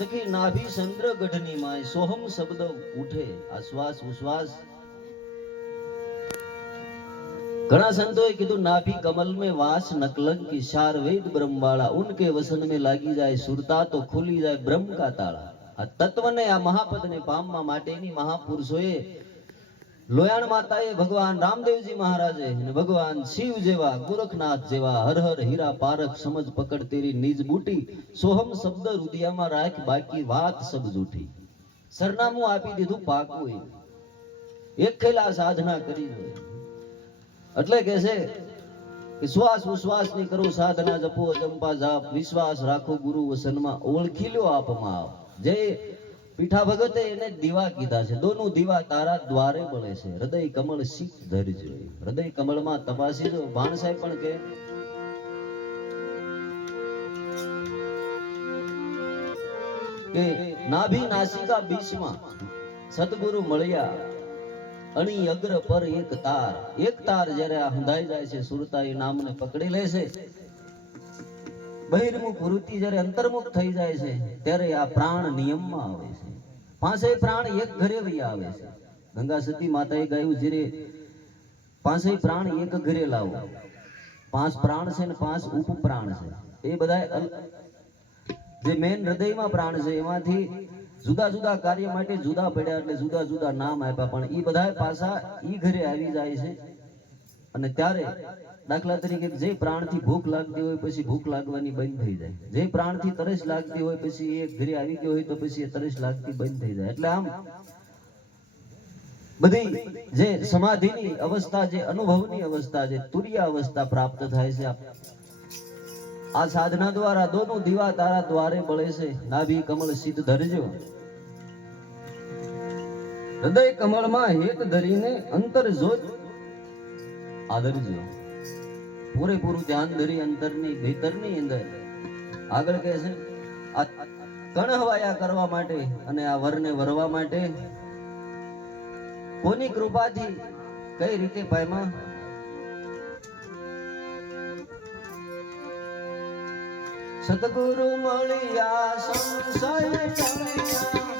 સખી નાભી ચંદ્ર ગઢની માય સોહમ શબ્દ ઉઠે આ શ્વાસ ઉશ્વાસ ઘણા સંતોએ કીધું નાભી કમલ में वास नकलंक की चार वेद ब्रह्मवाला उनके वसन में लागी જાય સુરતા તો ખુલી જાય બ્રહ્મ કા તાળા આ તત્વને આ મહાપદને પામવા માટેની મહાપુરુષોએ લોયાણ માતાએ ભગવાન રામદેવજી મહારાજે અને ભગવાન શિવ જેવા ગોરખનાથ જેવા હર હર હીરા પારખ સમજ પકડ તેરી નિજ બૂટી સોહમ શબ્દ રુદિયામાં રાખ બાકી વાત સબ જૂઠી સરનામું આપી દીધું પાકું એક ખેલા સાધના કરી જોઈએ એટલે કે છે કે શ્વાસ ઉશ્વાસ ની કરો સાધના જપો અજંપા જાપ વિશ્વાસ રાખો ગુરુ વસનમાં ઓળખી લ્યો આપમાં આપ જે પીઠા ભગતે એને દીવા કીધા છે દોનું દીવા તારા દ્વારે બળે છે હૃદય કમળ શીખ ધરજો હૃદય કમળમાં તપાસી જો ભાણ સાહેબ પણ કે નાભી નાસિકા બીચમાં સદગુરુ મળ્યા અણી અગ્ર પર એક તાર જ્યારે આ હંધાઈ જાય છે સુરતા એ નામને પકડી લે છે બહિર્મુખ વૃત્તિ જ્યારે અંતર્મુખ થઈ જાય છે ત્યારે આ પ્રાણ નિયમમાં આવે છે પાંચે પ્રાણ એક ઘરે વહી આવે છે ગંગા સતી માતાએ ગાયું જ્યારે પાંચે પ્રાણ એક ઘરે લાવો પાંચ પ્રાણ છે ને પાંચ ઉપપ્રાણ છે એ બધા જે મેન હૃદયમાં પ્રાણ છે એમાંથી જુદા જુદા કાર્ય માટે જુદા પડ્યા એટલે જુદા જુદા નામ આપ્યા પણ એ બધા પાછા ઈ ઘરે આવી જાય છે અને ત્યારે દાખલા તરીકે જે પ્રાણથી ભૂખ લાગતી હોય પછી ભૂખ લાગવાની બંધ થઈ જાય જે પ્રાણથી તરસ લાગતી હોય પછી એ ઘરે આવી ગયો હોય તો પછી એ તરસ લાગતી બંધ થઈ જાય એટલે આમ બધી જે સમાધિની અવસ્થા જે અનુભવની અવસ્થા જે તુર્ય અવસ્થા પ્રાપ્ત થાય છે આ સાધના દ્વારા દોનું દીવા તારા દ્વારે બળે છે નાભી કમળ સિદ્ધ ધરજો હૃદય કમળમાં હેત ધરીને અંતર જોત આદરજો પૂરેપૂરું ધ્યાન ધરી અંતરની ભીતરની અંદર આગળ કહે છે આ કણહવાયા કરવા માટે અને આ વરને વરવા માટે કોની કૃપાથી કઈ રીતે પામ્યા સતગુરુ મળ્યા સંશય ટળ્યા